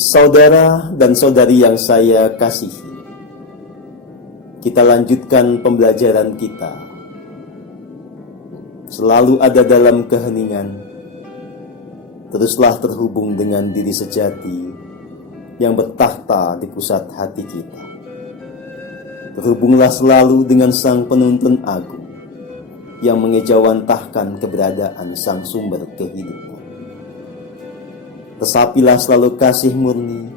Saudara dan saudari yang saya kasihi, kita lanjutkan pembelajaran kita. Selalu ada dalam keheningan, teruslah terhubung dengan diri sejati yang bertakhta di pusat hati kita. Terhubunglah selalu dengan Sang Penuntun Agung yang mengejawantahkan keberadaan Sang Sumber kehidupan. Resapilah selalu kasih murni,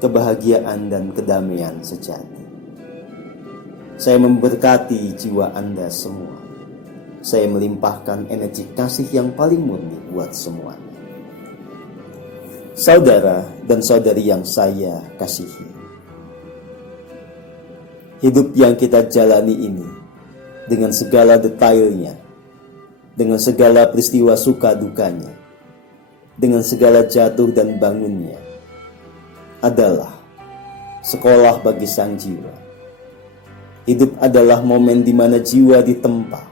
kebahagiaan dan kedamaian sejati. Saya memberkati jiwa Anda semua. Saya melimpahkan energi kasih yang paling murni buat semuanya. Saudara dan saudari yang saya kasihi, hidup yang kita jalani ini dengan segala detailnya, dengan segala peristiwa suka dukanya, dengan segala jatuh dan bangunnya, adalah sekolah bagi sang jiwa. Hidup adalah momen di mana jiwa ditempa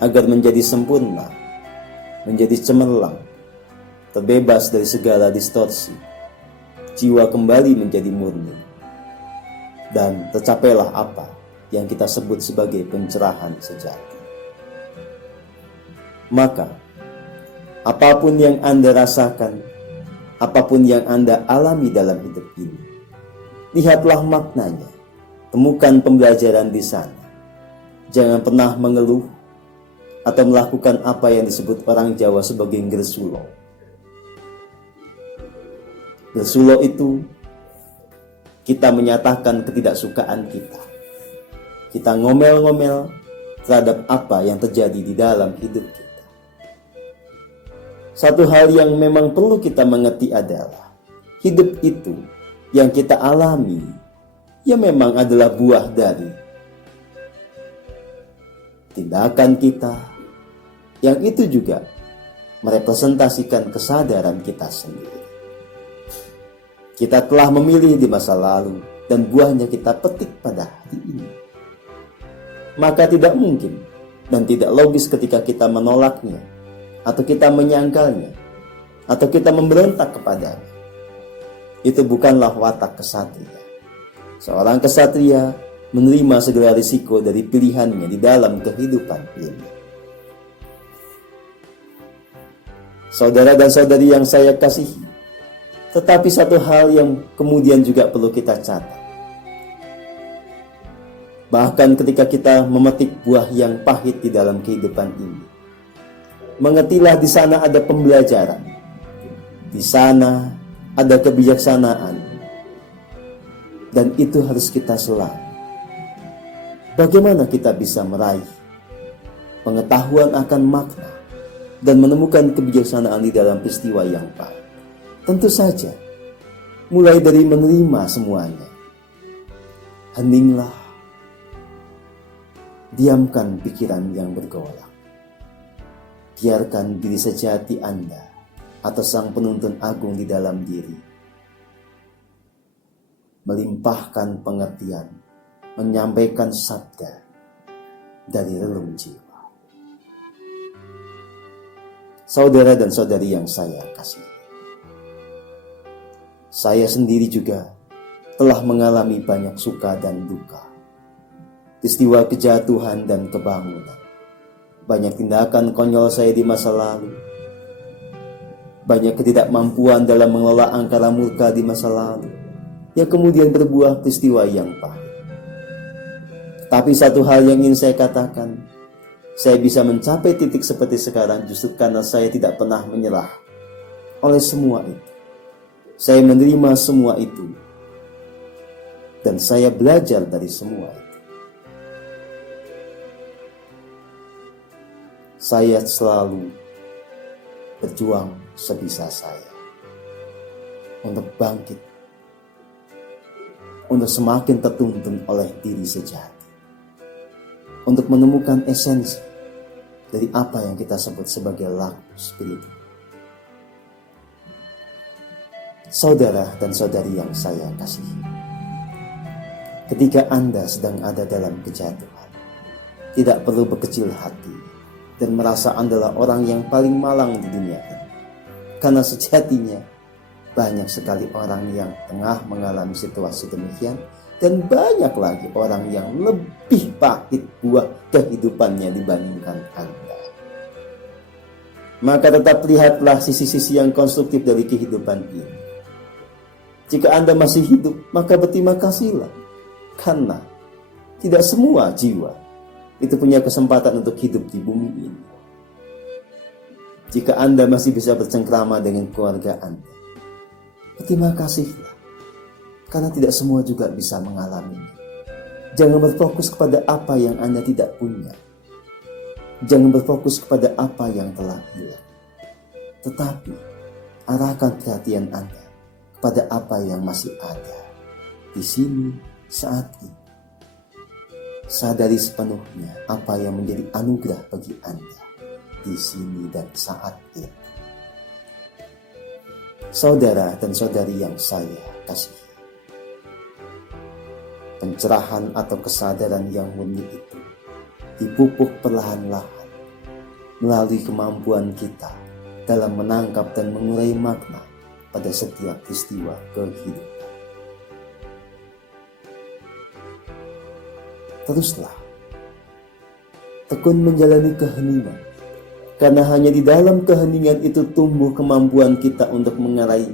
agar menjadi sempurna, menjadi cemerlang, terbebas dari segala distorsi. Jiwa kembali menjadi murni, dan tercapailah apa yang kita sebut sebagai pencerahan sejati. Maka apapun yang Anda rasakan, apapun yang Anda alami dalam hidup ini, lihatlah maknanya, temukan pembelajaran di sana. Jangan pernah mengeluh atau melakukan apa yang disebut orang Jawa sebagai ngresulo. Ngresulo itu kita menyatakan ketidaksukaan kita. Kita ngomel-ngomel terhadap apa yang terjadi di dalam hidup kita. Satu hal yang memang perlu kita mengerti adalah hidup itu yang kita alami ya memang adalah buah dari tindakan kita, yang itu juga merepresentasikan kesadaran kita sendiri. Kita telah memilih di masa lalu dan buahnya kita petik pada hari ini. Maka tidak mungkin dan tidak logis ketika kita menolaknya, atau kita menyangkalnya, atau kita memberontak kepadanya. Itu bukanlah watak kesatria. Seorang kesatria menerima segala risiko dari pilihannya di dalam kehidupan ini. Saudara dan saudari yang saya kasihi, tetapi satu hal yang kemudian juga perlu kita catat. Bahkan ketika kita memetik buah yang pahit di dalam kehidupan ini, mengertilah di sana ada pembelajaran, di sana ada kebijaksanaan, dan itu harus kita selami. Bagaimana kita bisa meraih pengetahuan akan makna dan menemukan kebijaksanaan di dalam peristiwa yang pahit? Tentu saja, mulai dari menerima semuanya. Heninglah, diamkan pikiran yang bergolak. Biarkan diri sejati Anda atau Sang Penuntun Agung di dalam diri melimpahkan pengertian, menyampaikan sabda dari relung jiwa. Saudara dan saudari yang saya kasihi, saya sendiri juga telah mengalami banyak suka dan duka, peristiwa kejatuhan dan kebangunan. Banyak tindakan konyol saya di masa lalu, banyak ketidakmampuan dalam mengelola angkara murka di masa lalu, yang kemudian berbuah peristiwa yang pahit. Tapi satu hal yang ingin saya katakan, saya bisa mencapai titik seperti sekarang justru karena saya tidak pernah menyerah oleh semua itu. Saya menerima semua itu, dan saya belajar dari semua itu. Saya selalu berjuang sebisa saya untuk bangkit, untuk semakin tertuntun oleh diri sejati, untuk menemukan esensi dari apa yang kita sebut sebagai laku spiritual. Saudara dan saudari yang saya kasihi, ketika Anda sedang ada dalam kejatuhan, tidak perlu berkecil hati dan merasa Anda adalah orang yang paling malang di dunia ini. Karena sejatinya banyak sekali orang yang tengah mengalami situasi demikian, dan banyak lagi orang yang lebih pahit buah kehidupannya dibandingkan Anda. Maka tetap lihatlah sisi-sisi yang konstruktif dari kehidupan ini. Jika Anda masih hidup, maka berterima kasihlah. Karena tidak semua jiwa itu punya kesempatan untuk hidup di bumi ini. Jika Anda masih bisa bercengkrama dengan keluarga Anda, berterima kasihlah. Karena tidak semua juga bisa mengalaminya. Jangan berfokus kepada apa yang Anda tidak punya. Jangan berfokus kepada apa yang telah hilang. Tetapi arahkan perhatian Anda kepada apa yang masih ada di sini saat ini. Sadari sepenuhnya apa yang menjadi anugerah bagi Anda di sini dan saat ini. Saudara dan saudari yang saya kasihi, pencerahan atau kesadaran yang murni itu dipupuk perlahan-lahan melalui kemampuan kita dalam menangkap dan mengurai makna pada setiap peristiwa kehidupan. Teruslah tekun menjalani keheningan, karena hanya di dalam keheningan itu tumbuh kemampuan kita untuk mengurai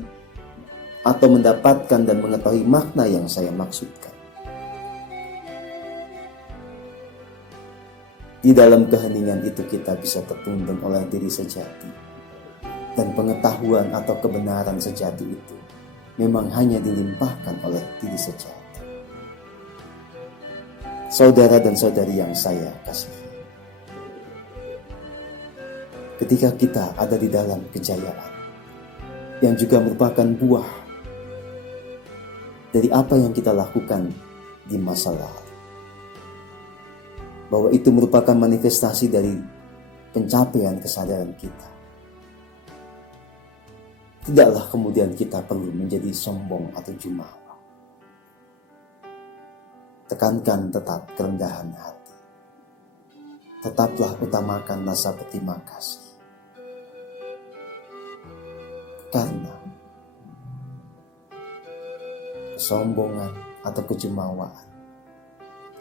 atau mendapatkan dan mengetahui makna yang saya maksudkan. Di dalam keheningan itu kita bisa tertundung oleh diri sejati. Dan pengetahuan atau kebenaran sejati itu memang hanya dilimpahkan oleh diri sejati. Saudara dan saudari yang saya kasihi, ketika kita ada di dalam kejayaan, yang juga merupakan buah dari apa yang kita lakukan di masa lalu, bahwa itu merupakan manifestasi dari pencapaian kesadaran kita. Tidaklah kemudian kita perlu menjadi sombong atau jumawa. Tekankan tetap kerendahan hati. Tetaplah utamakan rasa berterima kasih. Karena kesombongan atau kejumawaan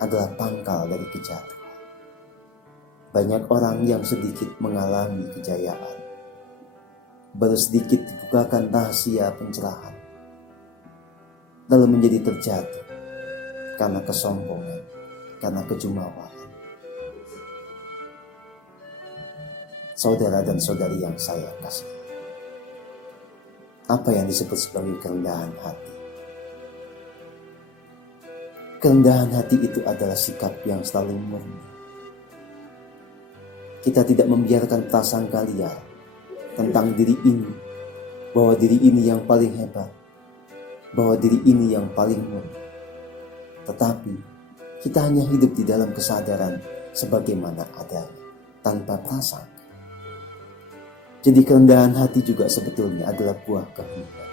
adalah pangkal dari kejatuhan. Banyak orang yang sedikit mengalami kejayaan, baru sedikit dibukakan rahasia pencerahan, lalu menjadi terjatuh karena kesombongan, karena kejumawaan. Saudara dan saudari yang saya kasih, apa yang disebut sebagai kerendahan hati? Kerendahan hati itu adalah sikap yang selalu murni. Kita tidak membiarkan prasangka liar tentang diri ini, bahwa diri ini yang paling hebat, bahwa diri ini yang paling murni. Tetapi kita hanya hidup di dalam kesadaran sebagaimana adanya, tanpa prasangka. Jadi kerendahan hati juga sebetulnya adalah buah keheningan.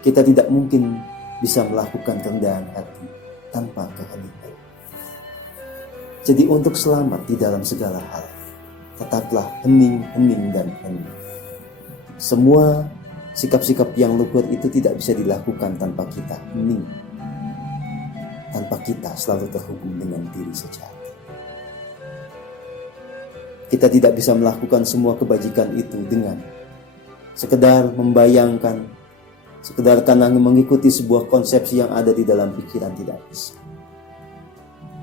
Kita tidak mungkin bisa melakukan kerendahan hati tanpa keheningan. Jadi untuk selamat di dalam segala hal, tetaplah hening, hening, dan hening. Semua sikap-sikap yang luhur itu tidak bisa dilakukan tanpa kita hening, tanpa kita selalu terhubung dengan diri sejati. Kita tidak bisa melakukan semua kebajikan itu dengan sekedar membayangkan, sekedar karena mengikuti sebuah konsepsi yang ada di dalam pikiran, tidak bisa.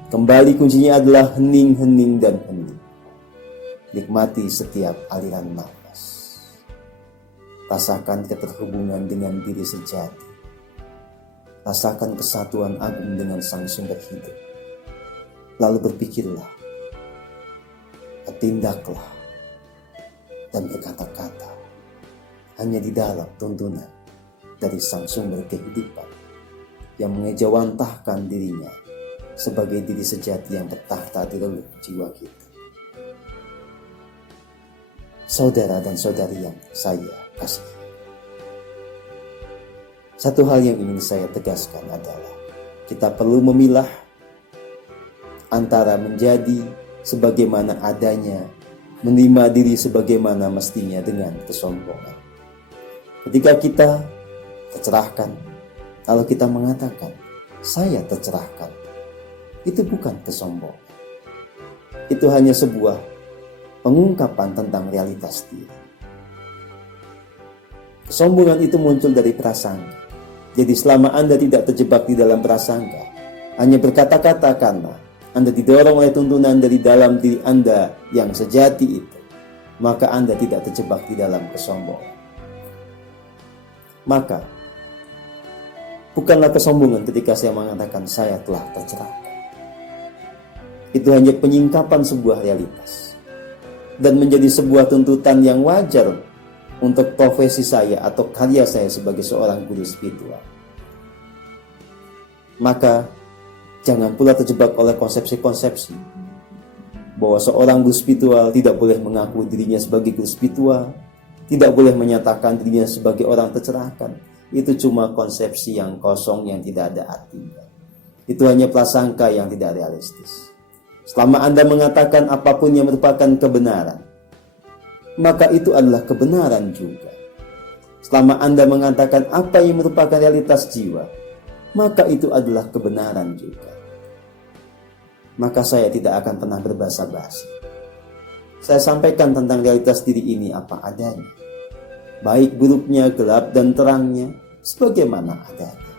Kembali kuncinya adalah hening, hening, dan hening. Nikmati setiap aliran nafas. Rasakan keterhubungan dengan diri sejati. Rasakan kesatuan agung dengan sang sumber hidup. Lalu berpikirlah, bertindaklah, dan berkata-kata hanya di dalam tuntunan dari sang sumber kehidupan yang mengejawantahkan dirinya sebagai diri sejati yang bertahta di relung jiwa kita. Saudara dan saudari yang saya kasih, satu hal yang ingin saya tegaskan adalah kita perlu memilah antara menjadi sebagaimana adanya, menerima diri sebagaimana mestinya, dengan kesombongan. Ketika kita tercerahkan. Kalau kita mengatakan, saya tercerahkan, itu bukan kesombongan. Itu hanya sebuah pengungkapan tentang realitas diri. Kesombongan itu muncul dari prasangka. Jadi selama Anda tidak terjebak di dalam prasangka, hanya berkata-kata karena Anda didorong oleh tuntunan dari dalam diri Anda yang sejati itu, maka Anda tidak terjebak di dalam kesombongan. Maka, bukanlah kesombongan ketika saya mengatakan saya telah tercerahkan. Itu hanya penyingkapan sebuah realitas dan menjadi sebuah tuntutan yang wajar untuk profesi saya atau karya saya sebagai seorang guru spiritual. Maka jangan pula terjebak oleh konsepsi-konsepsi bahwa seorang guru spiritual tidak boleh mengaku dirinya sebagai guru spiritual, tidak boleh menyatakan dirinya sebagai orang tercerahkan. Itu cuma konsepsi yang kosong yang tidak ada artinya. Itu hanya prasangka yang tidak realistis. Selama Anda mengatakan apapun yang merupakan kebenaran, maka itu adalah kebenaran juga. Selama Anda mengatakan apa yang merupakan realitas jiwa, maka itu adalah kebenaran juga. Maka saya tidak akan pernah berbasa-basi. Saya sampaikan tentang realitas diri ini apa adanya, baik buruknya, gelap dan terangnya, sebagaimana adanya.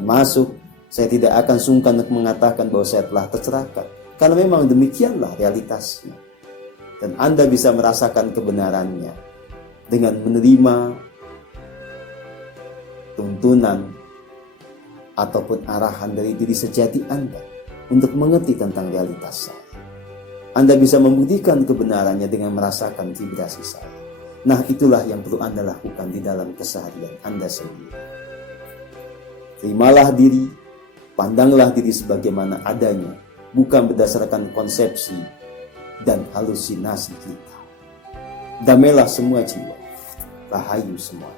Termasuk saya tidak akan sungkan untuk mengatakan bahwa saya telah tercerahkan, karena memang demikianlah realitasnya. Dan Anda bisa merasakan kebenarannya dengan menerima tuntunan ataupun arahan dari diri sejati Anda untuk mengerti tentang realitas saya. Anda bisa membuktikan kebenarannya dengan merasakan vibrasi saya. Nah, itulah yang perlu Anda lakukan di dalam keseharian Anda sendiri. Terimalah diri, pandanglah diri sebagaimana adanya, bukan berdasarkan konsepsi dan halusinasi kita. Damailah semua jiwa, rahayu semua.